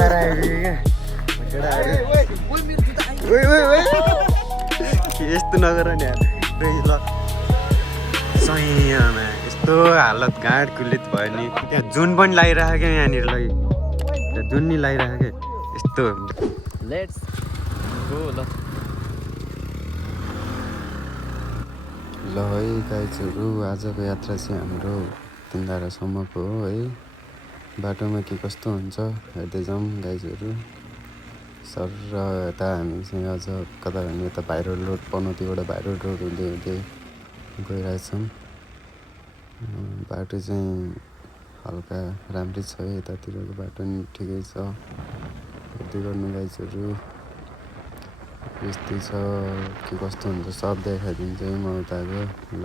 बिस्तारै आइपुग्यो क्या यस्तो नगर नि यार ल सहीमा यस्तो हालत गाड कुलित भयो नि त्यहाँ जुन पनि लगाइरहेको क्या यहाँनिर ल त्यहाँ जुन नि लगाइरहेको क्या यस्तो लेट्स गो ल ल है गाइजहरू आजको यात्रा चाहिँ हाम्रो तिनधारासम्मको हो है बाटोमा के कस्तो हुन्छ हेर्दै जाउँ गाइजहरू सर र यता हामी चाहिँ अझ कता भने यता भाइरल रोड पनौतीबाट भाइरल रोड हुँदै हुँदै गइरहेछौँ बाटो चाहिँ हल्का राम्रै छ है यतातिरको बाटो नि ठिकै छ हेर्दै गर्नु गाइजहरू यस्तै छ के कस्तो हुन्छ सब देखाइदिन्छ है म उताको ल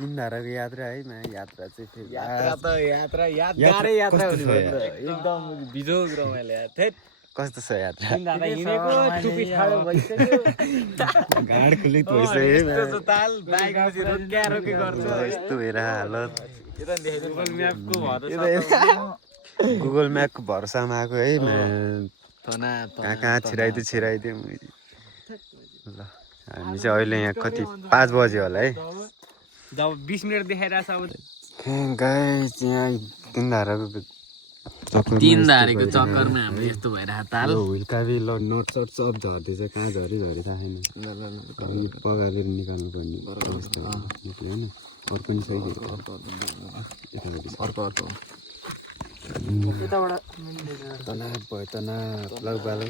तिनधाराको यात्रा है यात्रा चाहिँ फेरि यात्रा यादगारै यात्रा हुने भयो नि त एकदम बिजोग रमाइलो यार थेट कस्तो छ यात्रा तिनधारा हिँडेको टुपी ठाडो भइसक्यो गाड खुलित भइसक्यो यस्तो छ ताल बाइक पछि रोक्या रोकी गर्छ यस्तो भएर हालत यता देखाइदिनु गुगल म्यापको गुगल म्यापको भरोसामा आएको है कहाँ छिराइदियो ल हामी चाहिँ अहिले यहाँ कति 5 बज्यो होला है जब 20 मिनट देखाइरहेछ अब गाइस यहाँ तिनधाराको तिनधारेको चक्करमा हाम्रो यस्तो भइरहेको ताल हुर्काबी ल नट सट सब झर्दैछ कहाँ झरिरहेन पगालेर निकाल्नु पर्ने अवस्था होइन अर्को नि सही अर्को तनाव भयो तनाव लगबाल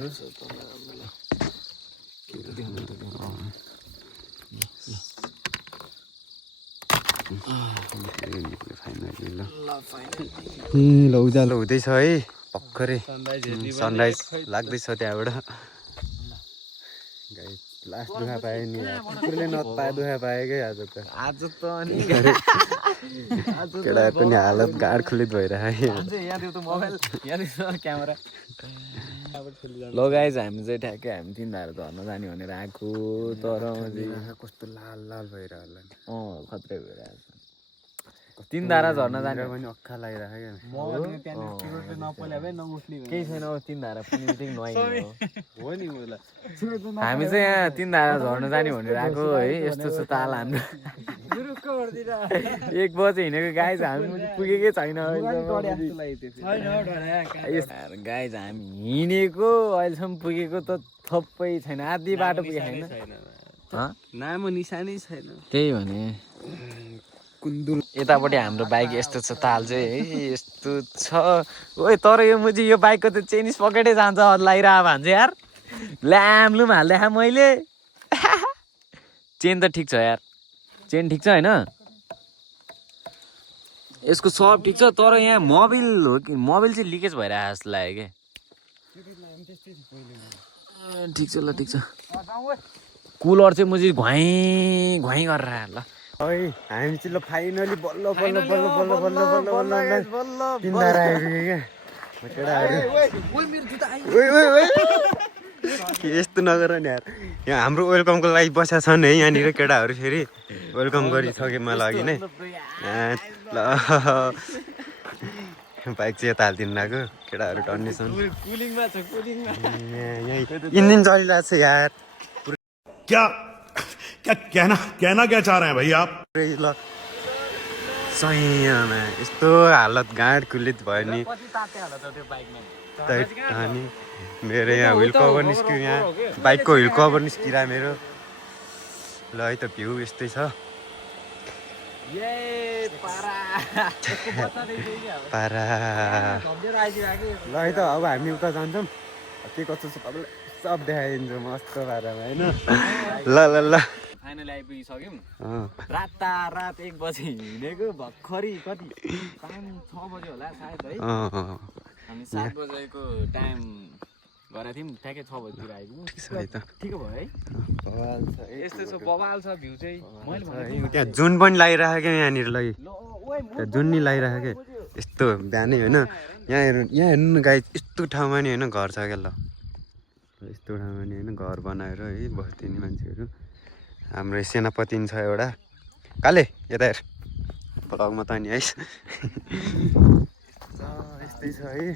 ल उज्यालो हुँदैछ है भर्खरै सनराइज लाग्दैछ त्यहाँबाट लास्ट दुखा पायो नि कुकुरले नपाए दुखा पायो क्या आज त अनि केटा पनि हालत गाड खुलित भइरहेको क्यामेरा ल गाइज हामी चाहिँ ठ्याक्कै हामी 3 धारा झर्न जाने भनेर आएको तर कस्तो लाल लाल भइरहेको होला नि खत्रै भइरहेको छ 3 धारा झर्न जाने पनि अक्खा लागिरहेको केही छैन 3 धारा पनि नुहाइने हो नि हामी चाहिँ यहाँ 3 धारा झर्न जाने भनेर आएको है यस्तो छ ताल हाम्रो 1 बजे हिँडेको गाइज हामी पुगेकै छैन गाइज हामी हिँडेको अहिलेसम्म पुगेको त थप्पै छैन आधी बाटो पुगेको छैन नामो निशानै छैन त्यही भने कुन्दुल यतापट्टि हाम्रो बाइक यस्तो छ ताल चाहिँ है यस्तो छ ओइ तर यो मुजी यो बाइकको त चेनिस पकेटै जान्छ लगाइरह भन्छ यार ल्याम्लुम हाल्दै मैले चेन त ठिक छ यार चेन ठिक छ होइन यसको सब ठिक छ तर यहाँ मोबिल हो कि मोबिल चाहिँ लिकेज भइरहेको जस्तो लाग्यो क्या ठिक छ ल ठिक छ कुलर चाहिँ मुजी घुवाइ घुवाइ गरेर ल ओइ हामी चाहिँ ल फाइनली बल्ल बल्ल बल्ल बल्ल बल्ल बल्ल बल्ल 3 धारा आइपुग्यो क्या यस्तो नगर नि यार यहाँ हाम्रो वेलकमको लागि बसेका छन् है यहाँनिर केटाहरू फेरि वेलकम गरिसकेँ मलाई अघि नै ल बाइक चाहिँ यता हालिदिनु लाग्यो केटाहरू टन्ने छन् इन्जिन चलिरहेको छ यार क्या क्या कहना क्या चाह रहे हैं भाई आप ल सहीमा यस्तो हालत गाँड कुलित भयो नि अनि मेरो यहाँ व्हिल कभर निस्क्यो यहाँ बाइकको व्हिल कभर निस्किरह मेरो ल है त भ्यू यस्तै छ पारा ल है त अब हामी उता जान्छौँ के कस्तो छ तपाईँलाई सब देखाइदिन्छु मस्त पारामा होइन ल ल ल फाइनली आइपुगिसक्यौँ रात 1 बजे हिँडेको भर्खरी कति टाइम 6 बजे होला सायद है हामी 7 बजेको टाइम गरेको थियौँ ठ्याक्कै 6 बजीतिर आइपुग्यौँ ठिक भयो है यस्तो छ बवाल छ भ्यू चाहिँ मैले त्यहाँ जुन पनि लगाइरहेको क्या यहाँनिर लगी त्यहाँ जुन नि लगाइरहेको क्या यस्तो बिहानै होइन यहाँ हेर्नु न गाई यस्तो ठाउँमा नि होइन घर छ क्या ल यस्तो ठाउँमा नि होइन घर बनाएर है बस्दिने मान्छेहरू हाम्रो सेनापति छ एउटा काले यता हेर ब्लगमा त नि है यस्तै छ है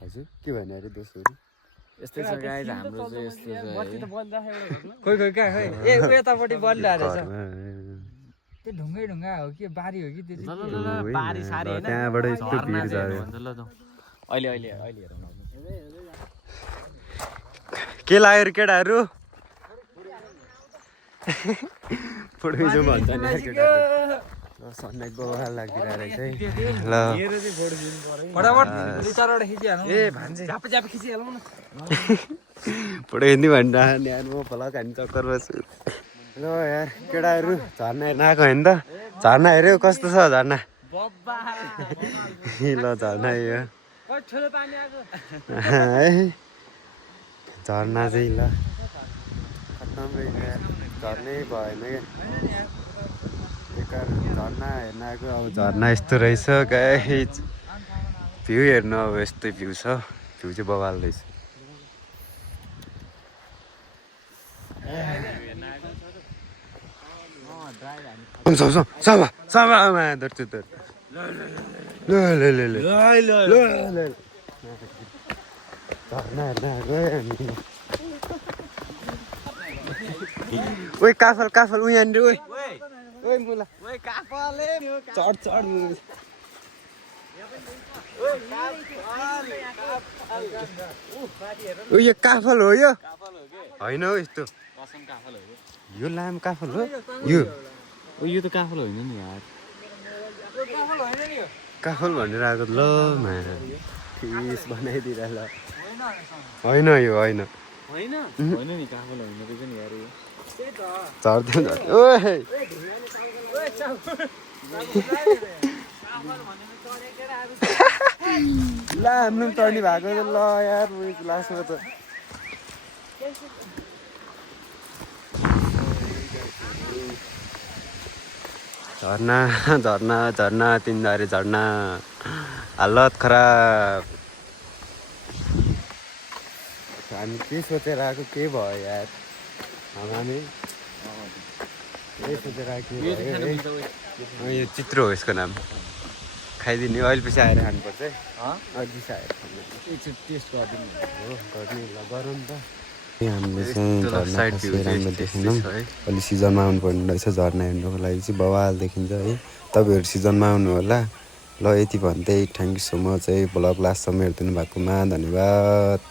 हजुर के भन्यो अरे दोस्तहरू यस्तै छ गाइज हाम्रो चाहिँ यस्तो छ खोइ खोइ कहाँ खोइ ए यतापट्टि बलिरहेको रहेछ त्यो ढुङ्गा हो कि बारी हो कि त्यो बारी सारी हैन त्यहाँबाट यस्तो भिड छ अहिले हेरौँ के लाग्यो केटाहरू फोटो जो भन्छ नि केटाहरू सनलाइट बवाल लागिरहेको रहेछ है ल फटाफट 2-4 खिचिहालौँ ए भान्जे झापा खिचिहालौँ न फोटो हिँड्ने भनिरहेको नि यार म भलक हान्ने चक्कर बस्छु ल यार केटाहरू झर्ना हेर्न आएको होइन त झर्ना हेऱ्यो कस्तो छ झर्ना ल झर्ना यो झर्ना चाहिँ ल खत्तम रहेछ झर्नै भएन क्या बेकार झर्ना हेर्न आएको अब झर्ना यस्तो रहेछ गाइस भ्यू हेर्नु अब यस्तै भ्यू छ भ्यू चाहिँ बवाल रहेछ ओइ काफल काफल उ यहाँनिर ओइ ओइ मुला ओइ काफलले चढ चढ ओ यो काफल हो यो होइन हौ यस्तो यो लाम काफल हो यो यो त काफल होइन नि यार काफल भनेर आएको ल फिस बनाइदिएर ल होइन यो होइन होइन नि काफल होइन रहेछ नि यार यो झर्दै ओए ला हाम्रो चढ्ने भएको ल यार लास्टमा त झर्ना झर्ना झर्ना तिनधारे झर्ना हालत खराब हामी के सोचेर आएको के भयो यार हामी यही सोचेर आएको यो चित्रो हो यसको नाम खाइदिने अहिले पछि आएर खानुपर्छ है अहिले पछि आएर टेस्ट गरिदिनु हो गर्ने ल गरौँ त हामीले चाहिँ झर्ना खासै राम्रो देखिनौँ अलि सिजनमा आउनुपर्ने रहेछ झर्ना हेर्नुको लागि चाहिँ बवाल देखिन्छ है तपाईँहरू सिजनमा आउनु होला ल यति भन्दै थ्याङ्क यू सो मच है भ्लग लास्टसम्म हेरिदिनु भएकोमा धन्यवाद।